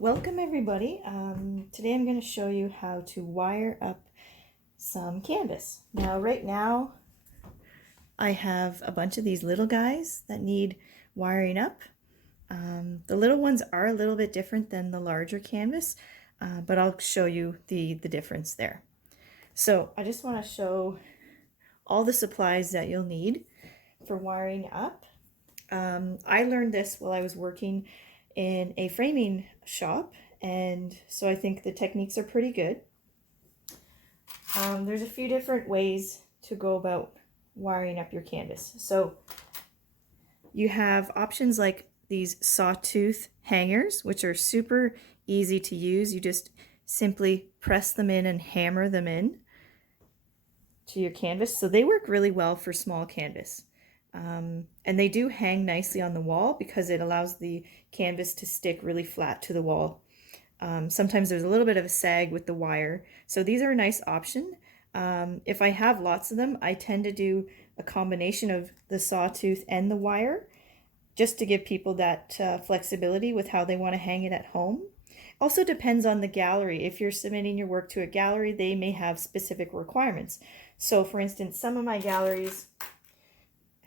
Welcome everybody. Today I'm going to show you how to wire up some canvas. Now right now I have a bunch of these little guys that need wiring up. The little ones are a little bit different than the larger canvas, but I'll show you the difference there. So I just want to show all the supplies that you'll need for wiring up. I learned this while I was working in a framing shop, and so I think the techniques are pretty good. There's a few different ways to go about wiring up your canvas. So you have options like these sawtooth hangers, which are super easy to use. You just simply press them in and hammer them in to your canvas. So they work really well for small canvas. And they do hang nicely on the wall because it allows the canvas to stick really flat to the wall. Sometimes there's a little bit of a sag with the wire, so these are a nice option. If I have lots of them, I tend to do a combination of the sawtooth and the wire just to give people that flexibility with how they want to hang it at home. Also depends on the gallery. If you're submitting your work to a gallery, they may have specific requirements. So for instance, some of my galleries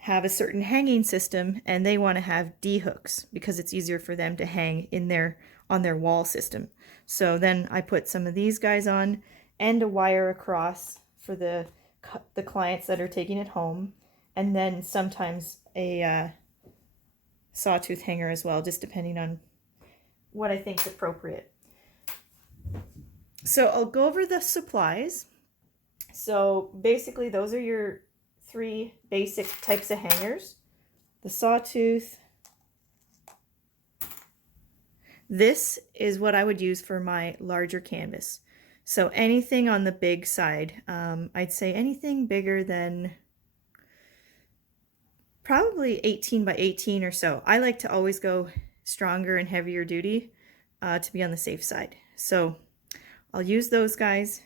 have a certain hanging system and they want to have D-hooks because it's easier for them to hang in on their wall system. So then I put some of these guys on and a wire across for the clients that are taking it home, and then sometimes a sawtooth hanger as well, just depending on what I think is appropriate. So I'll go over the supplies. So basically those are your three basic types of hangers. The sawtooth. This is what I would use for my larger canvas. So anything on the big side, I'd say anything bigger than probably 18 by 18 or so. I like to always go stronger and heavier duty to be on the safe side. So I'll use those guys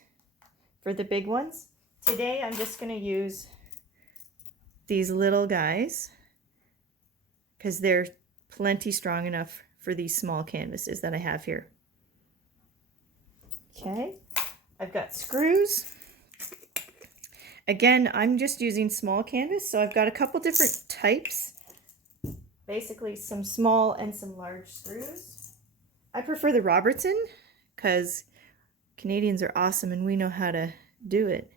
for the big ones. Today I'm just going to use these little guys because they're plenty strong enough for these small canvases that I have here. Okay, I've got screws. Again, I'm just using small canvas, so I've got a couple different types. Basically some small and some large screws. I prefer the Robertson because Canadians are awesome and we know how to do it.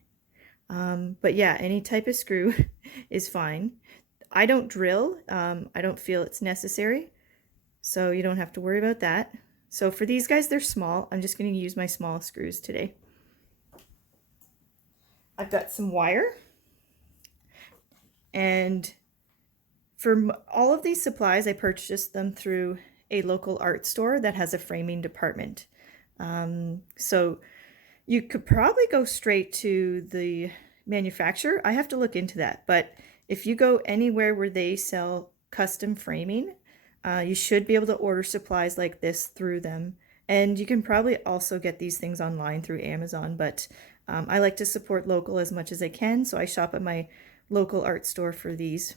But yeah, any type of screw is fine. I don't drill. I don't feel it's necessary, so you don't have to worry about that. So for these guys, they're small. I'm just going to use my small screws today. I've got some wire. And for all of these supplies, I purchased them through a local art store that has a framing department. So you could probably go straight to the manufacturer. I have to look into that. But if you go anywhere where they sell custom framing, you should be able to order supplies like this through them. And you can probably also get these things online through Amazon. But I like to support local as much as I can, so I shop at my local art store for these.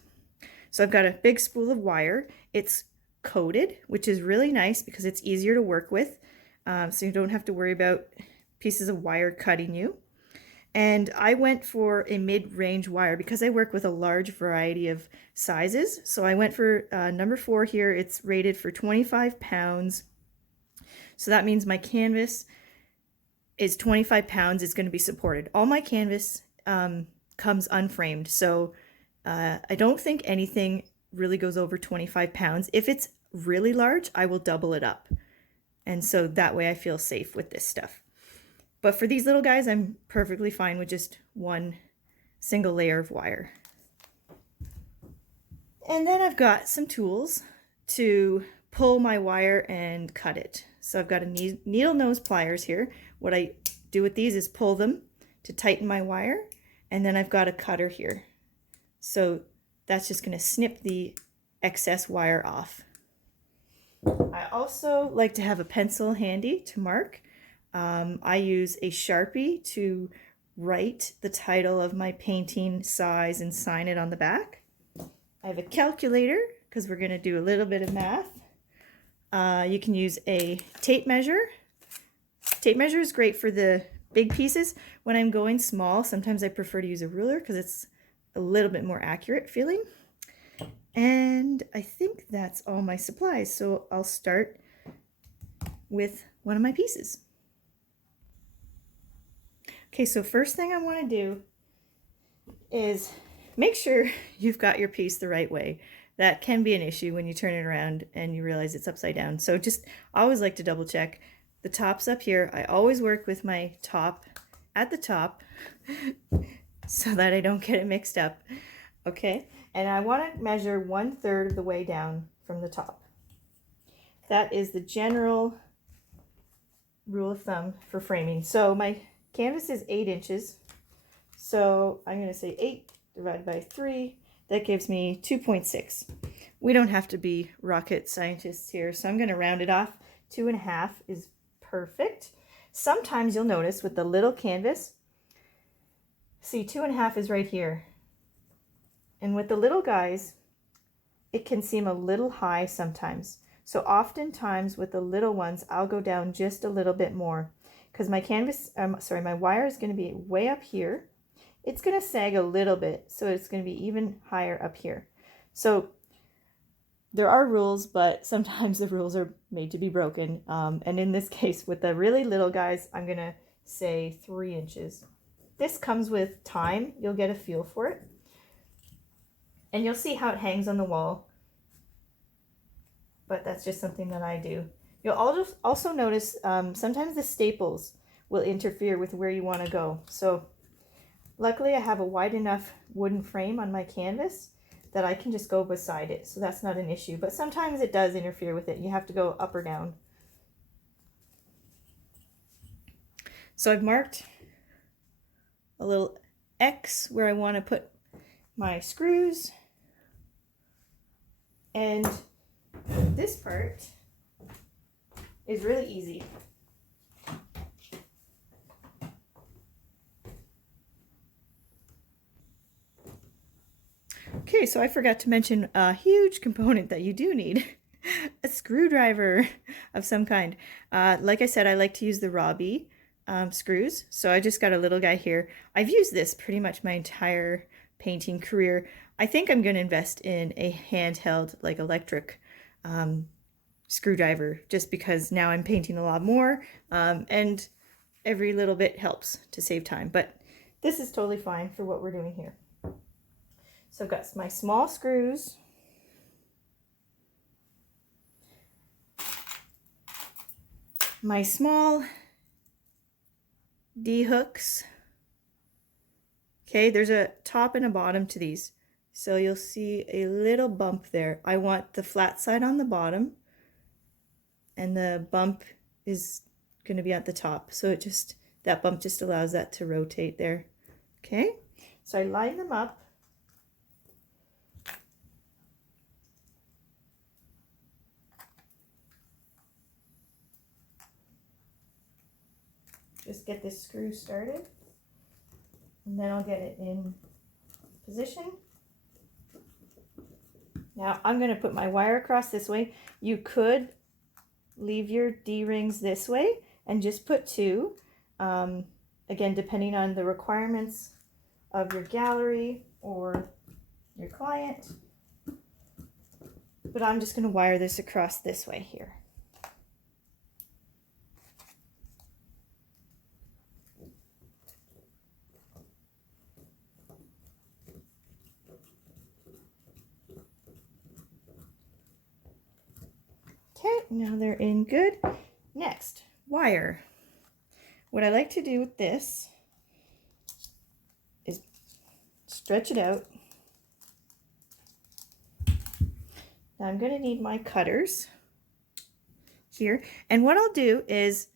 So I've got a big spool of wire. It's coated, which is really nice because it's easier to work with. So you don't have to worry about pieces of wire cutting you. And I went for a mid-range wire because I work with a large variety of sizes. So I went for number 4 here. It's rated for 25 pounds. So that means my canvas is 25 pounds. It's going to be supported. All my canvas comes unframed. So I don't think anything really goes over 25 pounds. If it's really large, I will double it up. And so that way I feel safe with this stuff. But for these little guys, I'm perfectly fine with just one single layer of wire. And then I've got some tools to pull my wire and cut it. So I've got a needle nose pliers here. What I do with these is pull them to tighten my wire. And then I've got a cutter here. So that's just going to snip the excess wire off. I also like to have a pencil handy to mark. I use a Sharpie to write the title of my painting, size, and sign it on the back. I have a calculator because we're going to do a little bit of math. You can use a tape measure. Tape measure is great for the big pieces. When I'm going small, sometimes I prefer to use a ruler because it's a little bit more accurate feeling. And I think that's all my supplies. So I'll start with one of my pieces. Okay, so first thing I want to do is make sure you've got your piece the right way. That can be an issue when you turn it around and you realize it's upside down. So just always like to double check. The top's up here. I always work with my top at the top so that I don't get it mixed up. Okay, and I want to measure 1/3 of the way down from the top. That is the general rule of thumb for framing. So my canvas is 8 inches. So I'm going to say 8 divided by 3. That gives me 2.6. We don't have to be rocket scientists here, so I'm going to round it off. 2.5 is perfect. Sometimes you'll notice with the little canvas, see 2.5 is right here. And with the little guys, it can seem a little high sometimes. So oftentimes with the little ones, I'll go down just a little bit more because my my wire is going to be way up here. It's going to sag a little bit, so it's going to be even higher up here. So there are rules, but sometimes the rules are made to be broken. And in this case, with the really little guys, I'm going to say 3 inches. This comes with time. You'll get a feel for it. And you'll see how it hangs on the wall. But that's just something that I do. You'll also notice sometimes the staples will interfere with where you want to go. So luckily I have a wide enough wooden frame on my canvas that I can just go beside it. So that's not an issue. But sometimes it does interfere with it. You have to go up or down. So I've marked a little X where I want to put my screws. And this part is really easy. Okay, so I forgot to mention a huge component that you do need, a screwdriver of some kind. Like I said, I like to use the Robby screws, so I just got a little guy here. I've used this pretty much my entire painting career. I think I'm going to invest in a handheld, like electric screwdriver, just because now I'm painting a lot more, and every little bit helps to save time. But this is totally fine for what we're doing here. So I've got my small screws. My small D-hooks. Okay, there's a top and a bottom to these. So you'll see a little bump there. I want the flat side on the bottom, and the bump is going to be at the top. So that bump just allows that to rotate there. Okay, so I line them up. Just get this screw started, and then I'll get it in position. Now I'm going to put my wire across this way. You could leave your D-rings this way and just put 2. Again, depending on the requirements of your gallery or your client. But I'm just going to wire this across this way here. Okay, now they're in good. Next, wire. What I like to do with this is stretch it out. Now I'm going to need my cutters here. And what I'll do is,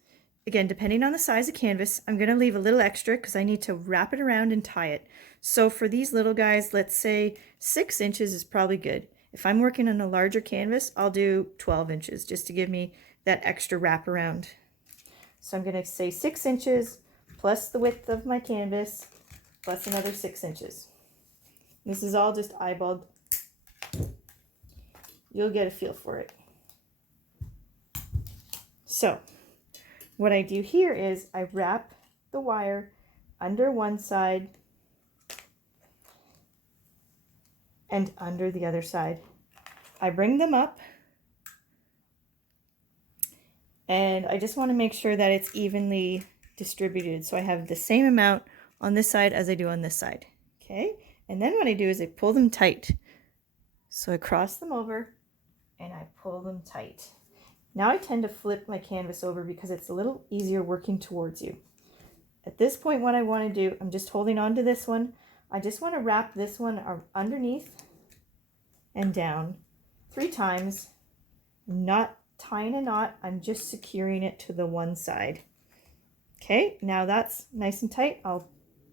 again, depending on the size of canvas, I'm going to leave a little extra because I need to wrap it around and tie it. So for these little guys, let's say 6 inches is probably good. If I'm working on a larger canvas, I'll do 12 inches just to give me that extra wrap around. So I'm going to say 6 inches plus the width of my canvas plus another 6 inches. This is all just eyeballed. You'll get a feel for it. So what I do here is I wrap the wire under one side and under the other side. I bring them up and I just want to make sure that it's evenly distributed. So I have the same amount on this side as I do on this side. Okay, and then what I do is I pull them tight. So I cross them over and I pull them tight. Now I tend to flip my canvas over because it's a little easier working towards you. At this point, what I want to do, I'm just holding on to this one. I just want to wrap this one underneath and down 3 times. I'm not tying a knot, I'm just securing it to the one side. Okay, now that's nice and tight. I'll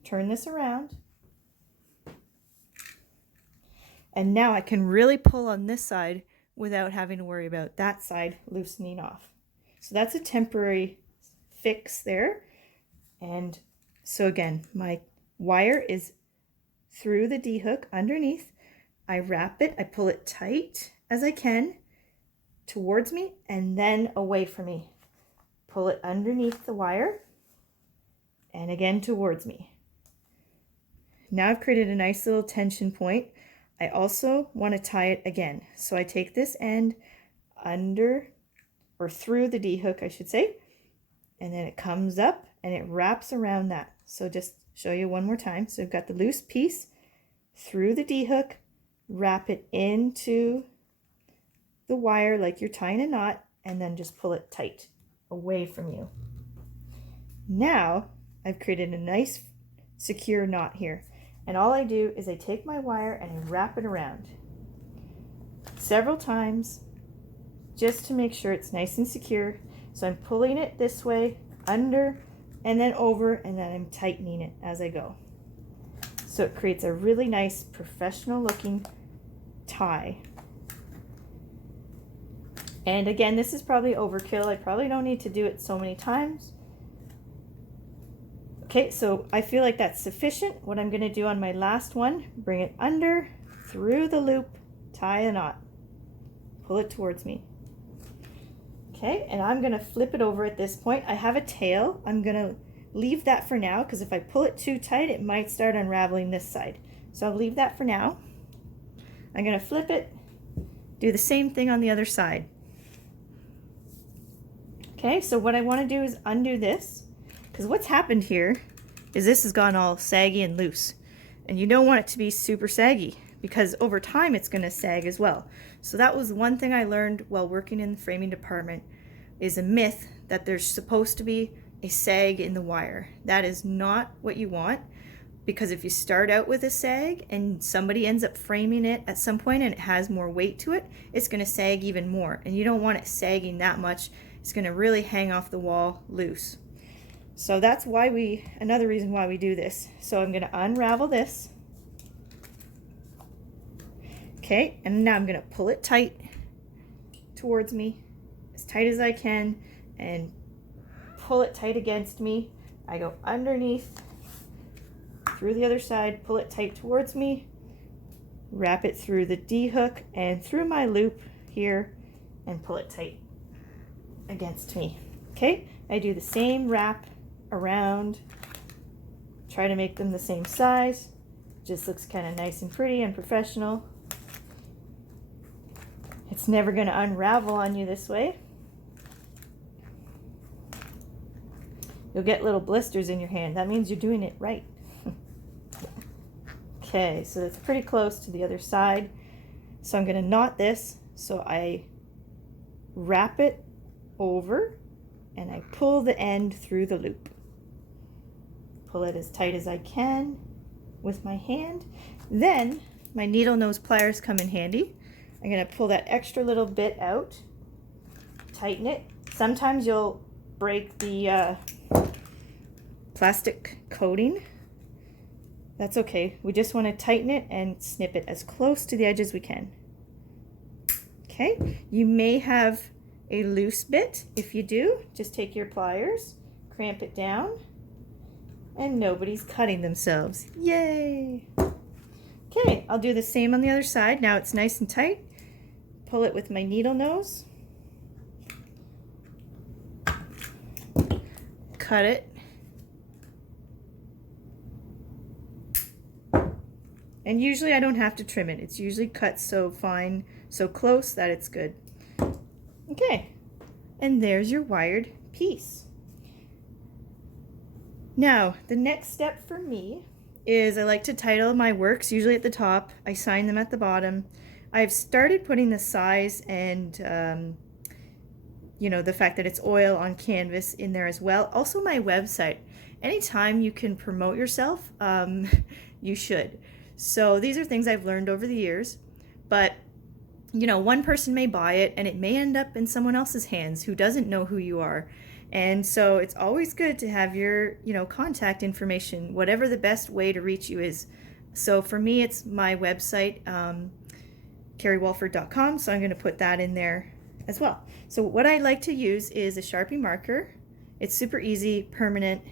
turn this around. And now I can really pull on this side without having to worry about that side loosening off. So that's a temporary fix there. And so again, my wire is through the D-hook underneath. I wrap it, I pull it tight as I can towards me and then away from me. Pull it underneath the wire and again towards me. Now I've created a nice little tension point. I also want to tie it again. So I take this end under or through the D-hook, I should say, and then it comes up and it wraps around that. So just show you one more time. So we've got the loose piece through the D-hook, wrap it into the wire like you're tying a knot, and then just pull it tight away from you. Now I've created a nice secure knot here. And all I do is I take my wire and I wrap it around several times just to make sure it's nice and secure. So I'm pulling it this way, under, and then over, and then I'm tightening it as I go. So it creates a really nice professional looking tie. And again, this is probably overkill. I probably don't need to do it so many times. Okay, so I feel like that's sufficient. What I'm going to do on my last one, bring it under, through the loop, tie a knot, pull it towards me. Okay, and I'm going to flip it over at this point. I have a tail. I'm going to leave that for now because if I pull it too tight, it might start unraveling this side. So I'll leave that for now. I'm going to flip it, do the same thing on the other side. Okay, so what I want to do is undo this. Because what's happened here is this has gone all saggy and loose. And you don't want it to be super saggy because over time it's going to sag as well. So that was one thing I learned while working in the framing department, is a myth that there's supposed to be a sag in the wire. That is not what you want, because if you start out with a sag and somebody ends up framing it at some point and it has more weight to it, it's going to sag even more. And you don't want it sagging that much. It's going to really hang off the wall loose. So that's why another reason why we do this. So I'm going to unravel this. Okay, and now I'm going to pull it tight towards me, as tight as I can, and pull it tight against me. I go underneath, through the other side, pull it tight towards me, wrap it through the D-hook and through my loop here, and pull it tight against me. Okay, I do the same wrap around, try to make them the same size. Just looks kind of nice and pretty and professional. It's never going to unravel on you this way. You'll get little blisters in your hand. That means you're doing it right. Okay, so that's pretty close to the other side. So I'm going to knot this. So I wrap it over and I pull the end through the loop. Pull it as tight as I can with my hand. Then my needle nose pliers come in handy. I'm going to pull that extra little bit out, tighten it. Sometimes you'll break the plastic coating. That's okay. We just want to tighten it and snip it as close to the edge as we can. Okay, you may have a loose bit. If you do, just take your pliers, cramp it down, and nobody's cutting themselves. Yay! Okay, I'll do the same on the other side. Now it's nice and tight. Pull it with my needle nose. cut it. And usually I don't have to trim it. It's usually cut so fine, so close that it's good. Okay, and there's your wired piece. Now, the next step for me is I like to title my works, usually at the top. I sign them at the bottom. I've started putting the size and you know, the fact that it's oil on canvas in there as well. Also my website. Anytime you can promote yourself, you should. So these are things I've learned over the years, but you know, one person may buy it and it may end up in someone else's hands who doesn't know who you are. And so it's always good to have your, you know, contact information, whatever the best way to reach you is. So for me, it's my website, carriewalford.com. So I'm going to put that in there as well. So what I like to use is a Sharpie marker. It's super easy, permanent,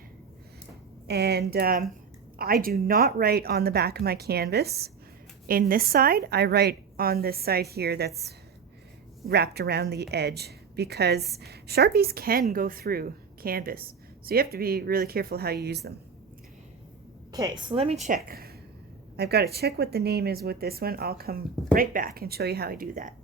and I do not write on the back of my canvas. In this side, I write on this side here that's wrapped around the edge, because Sharpies can go through canvas. So you have to be really careful how you use them. Okay, so let me check. I've got to check what the name is with this one. I'll come right back and show you how I do that.